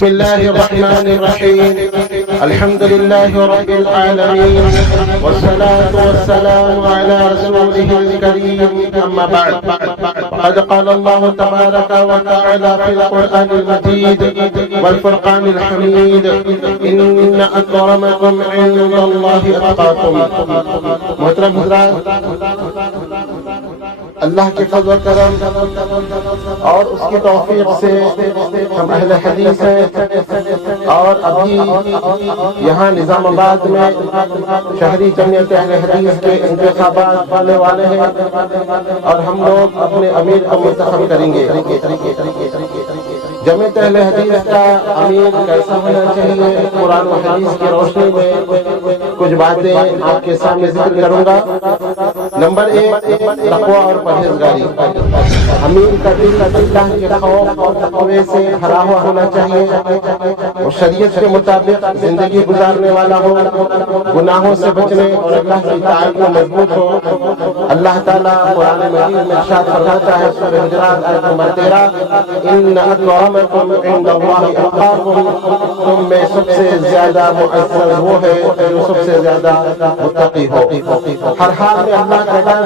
بسم الله الرحمن الرحيم. الحمد لله رب العالمين، والصلاة والسلام على رسوله الكريم. أما بعد، قد قال الله تبارك وتعالى في القرآن المجيد والفرقان الحميد: إن أكرمكم عند الله أتقاكم. محترم حضرات، اللہ کے فضل و کرم اور اس کی توفیق سے ہم اہل حدیث ہیں، اور ابھی یہاں نظام آباد میں شہری جمعیت اہل حدیث کے انتخابات ہونے والے ہیں، اور ہم لوگ اپنے امیر کو منتخب کریں گے۔ جمعیت اہل حدیث کا امیر کیسا ہونا چاہیے، قرآن و حدیث کی روشنی میں کچھ باتیں آپ کے سامنے ذکر کروں گا۔ نمبر 1، تقوی اور پرہیزگاری۔ امیر کا دل اللہ کے خوف اور تقوی سے بھرا ہوا ہونا چاہیے، اور شریعت کے مطابق زندگی گزارنے والا ہو، گناہوں سے بچنے اور اللہ کی اطاعت میں مضبوط ہو۔ اللہ تعالیٰ قرآن مجید میں ارشاد فرماتا ہے، سورہ حجرات آیت نمبر 13: ان اکرمکم عند اللہ اتقاکم، تم میں سب سے زیادہ معزز وہ ہے جو سب سے زیادہ متقی ہو۔ ہر حال میں اللہ کا ڈر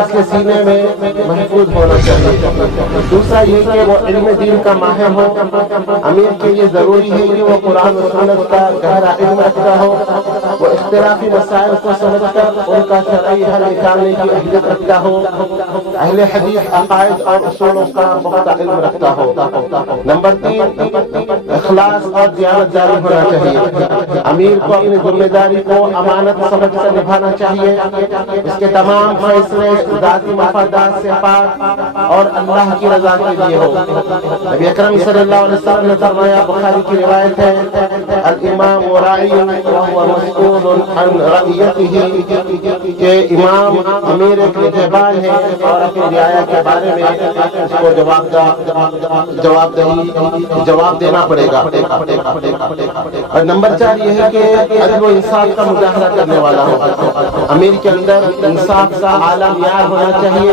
اس کے سینے میں محفوظ ہونا چاہیے۔ دوسرا یہ کہ وہ علم دین کا ماہر ہو۔ امیر کے لیے ضروری ہے کہ وہ قرآن و سنت کا گہرا علم رکھتا ہو، وہ اختلافی مسائل کو سمجھ کر ان کا شرعی حل نکالنے کی اہلیت رکھتا ہو، اہل حدیث عقائد اور اصولوں کا پختہ علم رکھتا ہو۔ نمبر 3، اخلاص اور دیانتداری ہونا چاہیے۔ امیر کو اپنی ذمہ داری کو امانت سمجھ کر نبھانا چاہیے، اس کے تمام فیصلے ذاتی مفادات سے پاک اور اللہ کی رضا کے لیے ہو۔ نبی اکرم صلی اللہ علیہ وسلم نے فرمایا، بخاری کی روایت ہے: الامام راعی وهو مسئول عن رعیتہ، کہ امام امیر ایک نگہبان ہے اور اپنی رعایا کے بارے میں اس کو جواب دینا پڑے گا۔ اور نمبر 4 یہ ہے کہ عدل و انصاف کا مظاہرہ کرنے والا ہو۔ امیر کے اندر انصاف کا اعلیٰ معیار ہونا چاہیے،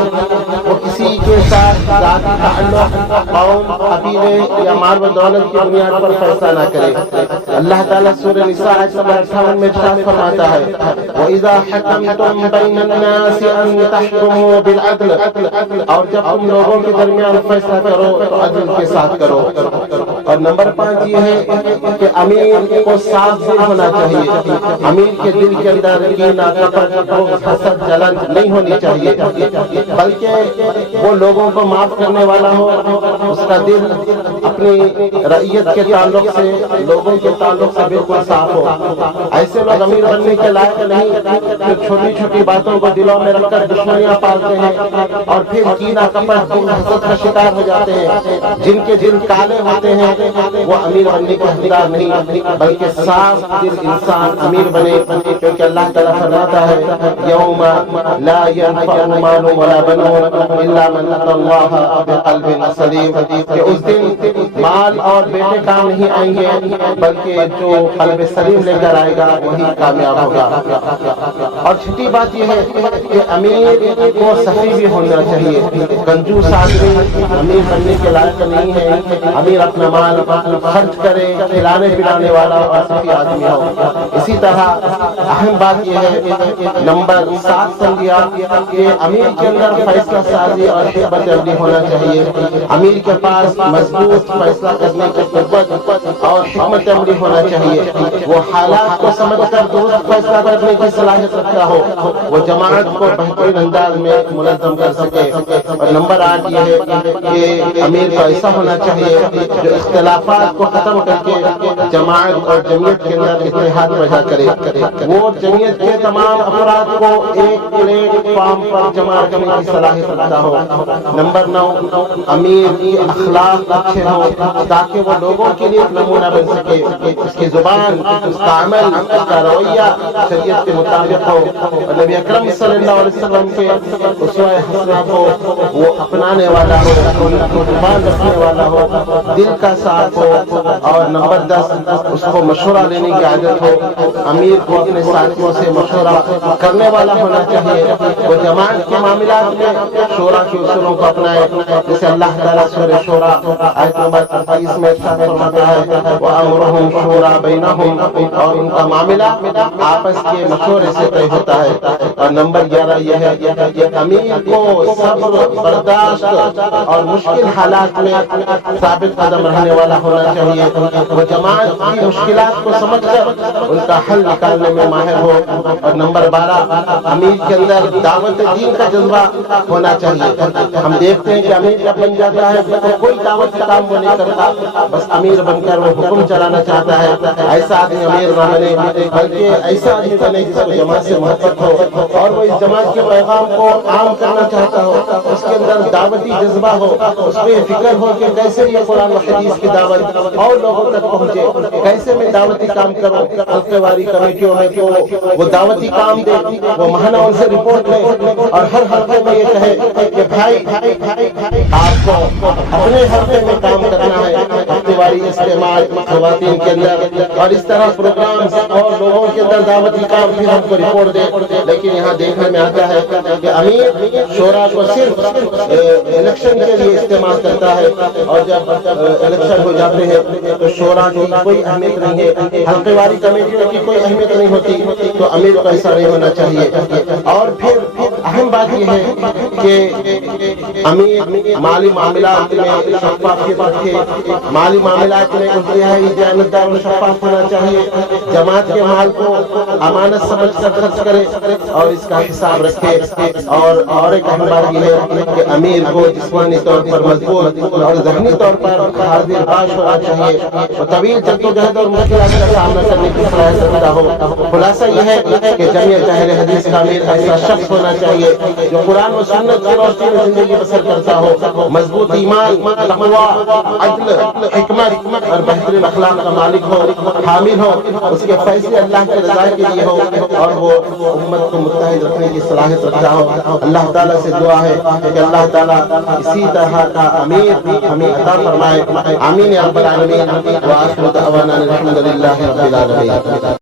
وہ کسی کے ساتھ ذاتی تعلق، قوم، قبیلے یا مال و دولت کی بنیاد پر فیصلہ نہ کرے۔ اللہ تعالیٰ سورہ نساء آیت نمبر 58 میں ارشاد فرماتا ہے: وَإِذَا حَكَمْتُمْ بَيْنَ النَّاسِ أَن تَحْكُمُوا بِالْعَدْلِ، اور جب تم لوگوں کے درمیان فیصلہ کرو تو عدل کے ساتھ کرو۔ اور نمبر 5 یہ ہے کہ امیر کو صاف دل ہونا چاہیے۔ امیر کے دل کے اندر کینہ، کپٹ، حسد، جلن نہیں ہونی چاہیے، بلکہ وہ لوگوں کو معاف کرنے والا ہو۔ اس کا دل اپنی رعیت کے تعلق سے، لوگوں کے تعلق سے بالکل صاف ہو۔ ایسے لوگ امیر بننے کے لائق نہیں جو چھوٹی چھوٹی باتوں کو دلوں میں رکھ کر دشمنیاں پالتے ہیں اور پھر کینہ، کپٹ، حسد کا شکار ہو جاتے ہیں۔ جن کے دل کالے ہوتے ہیں وہ امیر بننے کے حقدار نہیں، بلکہ صاف دل انسان امیر بنے، کیونکہ اللہ تعالیٰ فرماتا ہے: یوم لا ينفع مال ولا بنون الا من اتى الله بقلب سلیم، کہ اس دن مال اور بیٹے کام نہیں آئیں گے، بلکہ جو قلب سلیم لے کر آئے گا وہی کامیاب ہوگا۔ اور چھٹی بات یہ ہے کہ امیر کو سخی بھی ہونا چاہیے۔ کنجوس آدمی امیر بننے کے لائق نہیں ہے۔ امیر اپنا مال خرچ کرے، کھلانے پلانے والا اور سخی آدمی ہو۔ اسی طرح اہم بات یہ ہے، نمبر 7 سمجھیا کہ امیر کے اندر فیصلہ سازی اور حکمت عملی ہونا چاہیے۔ امیر کے پاس مضبوط فیصلہ کرنے کی قوت اور حکمت عملی ہونا چاہیے۔ وہ حالات کو سمجھ کر درست فیصلہ کرنے کی صلاحیت رکھتا ہو، وہ جماعت کو بہترین انداز میں منظم کر سکے۔ اور نمبر 8 یہ ہے کہ امیر کو ایسا ہونا چاہیے جو اختلافات کو ختم کر کے جماعت اور جمعیت کے اندر اتحاد پیدا کرے۔ وہ جمعیت کے تمام افراد کو ایک پلیٹ فارم پر جمع کرنے کی صلاحیت رکھتا ہو۔ نمبر 9، امیر کی اخلاق اچھے ہوں تاکہ وہ لوگوں کے لیے ایک نمونہ بن سکے۔ اس کی زبان، اس کا عمل، اس کا رویہ شریعت کے مطابق ہو، اور نبی اکرم صلی اللہ علیہ وسلم کے اسوہ حسنہ کو وہ اپنانے والا ہو، ان کو قربان رکھنے والا ہو، دل کا صاف ہو۔ اور نمبر 10 اس کو مشورہ لینے کی عادت ہو، امیر کو اپنے ساتھیوں سے مشورہ کرنے والا ہونا چاہیے، وہ جماعت کے معاملات میں شورا کے اصولوں کو اپنائے، جیسے اللہ تعالیٰ سورہ شورا آیت نمبر 30 میں ارشاد فرماتا ہے وَأَمْرُهُمْ شُورَىٰ بَيْنَهُمْ، اور ان کا معاملہ آپس کے مشورے سے طے ہوتا ہے۔ اور نمبر 11 یہ ہے کہ امیر کو صبر، برداشت اور مشکل حالات میں ثابت قدم رہنے والا ہونا چاہیے، وہ جماعت کی مشکلات کو سمجھ کر ان کا حل نکالنے میں ماہر ہو۔ اور نمبر 12 امیر کے اندر دعوت دین کا جذبہ ہونا چاہیے۔ ہم دیکھتے ہیں کہ امیر جب بن جاتا ہے تو کوئی دعوت کا کام وہ نہیں کرتا، بس امیر بن کر وہ حکم چلانا چاہتا ہے۔ ایسا آدمی امیر نہ بنے، بلکہ ایسا آدمی بنے جس کو جماعت سے محبت ہو اور وہ اس جماعت کے پیغام کو عام کرنا چاہتا ہو، اس کے اندر دعوتی جذبہ ہو، اس پہ فکر ہو کہ کیسے یہ قرآن و حدیث کی دعوت اور لوگوں تک پہنچے، کیسے میں دعوتی کام کروں، حلقے واری کمیٹیوں میں وہ دعوتی کام دے، وہ ماہانہ ان سے رپورٹ لے اور ہر حلقے میں یہ کہے کہ بھائی آپ کو اپنے حلقے میں کام کرنا ہے، ہفتے واری استعمال خواتین کے اندر اور اس طرح پروگرام اور لوگوں کے اندر دعوتی کام پھر ہم کو رپورٹ دے۔ لیکن یہاں دیکھنے میں آتا ہے کہ امیر شورا کو صرف الیکشن کے لیے استعمال کرتا ہے، اور جب الیکشن ہو جاتے ہیں تو شورا کی کوئی اہمیت نہیں ہے، حلقے واری کمیٹیوں کی کوئی اہمیت نہیں ہوتی، تو امیر کو ایسا نہیں ہونا چاہیے۔ اور پھر اہم بات یہ ہے کہ امیر مالی معاملات میں شفافیت رکھے، مالی معاملات میں انتہائی دیانتدار و شفاف ہونا چاہیے، جماعت کے مال کو امانت سمجھ کر خرچ کرے اور اس کا حساب رکھے۔ اور ایک اہم بات یہ ہے کہ امیر کو جسمانی طور پر مضبوط اور ذہنی طور پر حاضر باش ہونا چاہیے، وہ طویل جدوجہد اور مشکلات کا سامنا کرنے کی صلاحیت رکھتا ہو۔ خلاصہ یہ ہے کہ جمعیت اہل حدیث کا امیر ایسا شخص ہونا چاہیے جو قرآن و سنت کی روشنی میں زندگی بسر کرتا ہو، مضبوط ایمان، تقوی، عدل، حکمت اور بہترین اخلاق کا مالک ہو، حامل ہو، اس کے فیصلے اللہ کے رضا کے لیے ہو اور وہ امت کو متحد رکھنے کی صلاحیت رکھتا ہو۔ اللہ تعالیٰ سے دعا ہے کہ اللہ تعالیٰ اسی طرح کا امیر ہمیں عطا فرمائے، آمین یا رب العالمین۔ وآخر دعوانا الحمد للہ رب العالمین۔